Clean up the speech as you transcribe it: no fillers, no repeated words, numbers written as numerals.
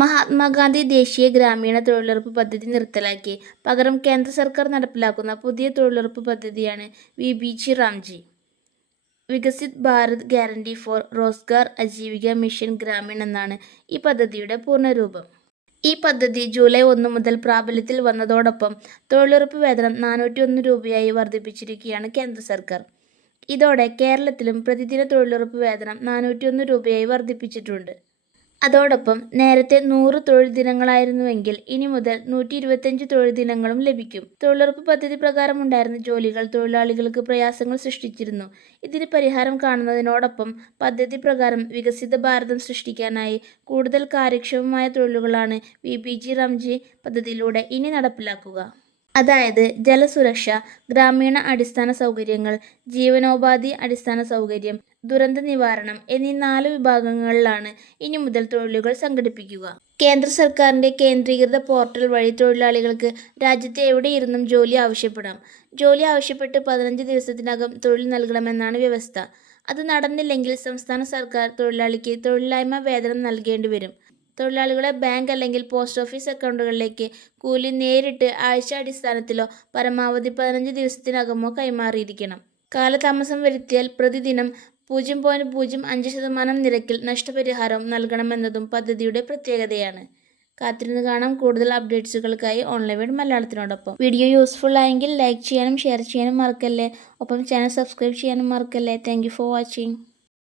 മഹാത്മാഗാന്ധി ദേശീയ ഗ്രാമീണ തൊഴിലുറപ്പ് പദ്ധതി നിർത്തലാക്കി. പകരം കേന്ദ്ര സർക്കാർ നടപ്പിലാക്കുന്ന പുതിയ തൊഴിലുറപ്പ് പദ്ധതിയാണ് VBG RAM G. Viksit Bharat guarantee for Rozgar Ajeevika mission Gramin എന്നാണ് ഈ പദ്ധതിയുടെ പൂർണ്ണരൂപം. ഈ പദ്ധതി ജൂലൈ 1 മുതൽ പ്രാബല്യത്തിൽ വന്നതോടൊപ്പം തൊഴിലുറപ്പ് വേതനം 401 രൂപയായി വർദ്ധിപ്പിച്ചിരിക്കുകയാണ് കേന്ദ്ര സർക്കാർ. ഇതോടെ കേരളത്തിലും പ്രതിദിന തൊഴിലുറപ്പ് വേതനം 401 രൂപയായി വർദ്ധിപ്പിച്ചിട്ടുണ്ട്. അതോടൊപ്പം നേരത്തെ 100 തൊഴിൽ ദിനങ്ങളായിരുന്നുവെങ്കിൽ ഇനി മുതൽ 125 തൊഴിൽ ദിനങ്ങളും ലഭിക്കും. തൊഴിലുറപ്പ് പദ്ധതി പ്രകാരമുണ്ടായിരുന്ന ജോലികൾ തൊഴിലാളികൾക്ക് പ്രയാസങ്ങൾ സൃഷ്ടിച്ചിരുന്നു. ഇതിന് പരിഹാരം കാണുന്നതിനോടൊപ്പം പദ്ധതി പ്രകാരം വികസിത ഭാരതം സൃഷ്ടിക്കാനായി കൂടുതൽ കാര്യക്ഷമമായ തൊഴിലുകളാണ് വിബിജി റാംജി പദ്ധതിയിലൂടെ ഇനി നടപ്പിലാക്കുക. അതായത് ജലസുരക്ഷ, ഗ്രാമീണ അടിസ്ഥാന സൗകര്യങ്ങൾ, ജീവനോപാധി അടിസ്ഥാന സൗകര്യം, ദുരന്ത നിവാരണം എന്നീ 4 വിഭാഗങ്ങളിലാണ് ഇനി മുതൽ തൊഴിലുകൾ സംഘടിപ്പിക്കുക. കേന്ദ്ര സർക്കാരിൻ്റെ കേന്ദ്രീകൃത പോർട്ടൽ വഴി തൊഴിലാളികൾക്ക് രാജ്യത്തെ എവിടെയിരുന്നും ജോലി ആവശ്യപ്പെടാം. ജോലി ആവശ്യപ്പെട്ട് 15 ദിവസത്തിനകം തൊഴിൽ നൽകണമെന്നാണ് വ്യവസ്ഥ. അത് നടന്നില്ലെങ്കിൽ സംസ്ഥാന സർക്കാർ തൊഴിലാളിക്ക് തൊഴിലില്ലായ്മ വേതനം നൽകേണ്ടി വരും. തൊഴിലാളികളെ ബാങ്ക് അല്ലെങ്കിൽ പോസ്റ്റ് ഓഫീസ് അക്കൗണ്ടുകളിലേക്ക് കൂലി നേരിട്ട് ആഴ്ചാടിസ്ഥാനത്തിലോ പരമാവധി 15 ദിവസത്തിനകമോ കൈമാറിയിരിക്കണം. കാലതാമസം വരുത്തിയാൽ പ്രതിദിനം 0.05% നിരക്കിൽ നഷ്ടപരിഹാരം നൽകണമെന്നതും പദ്ധതിയുടെ പ്രത്യേകതയാണ്. കാത്തിരുന്ന് കാണാം കൂടുതൽ അപ്ഡേറ്റ്സുകൾക്കായി ഓൺലൈൻ വേഡ് മലയാളത്തിനോടൊപ്പം. വീഡിയോ യൂസ്ഫുൾ ആയെങ്കിൽ ലൈക്ക് ചെയ്യാനും ഷെയർ ചെയ്യാനും മറക്കല്ലേ. ഒപ്പം ചാനൽ സബ്സ്ക്രൈബ് ചെയ്യാനും മറക്കല്ലേ. Thank you for watching.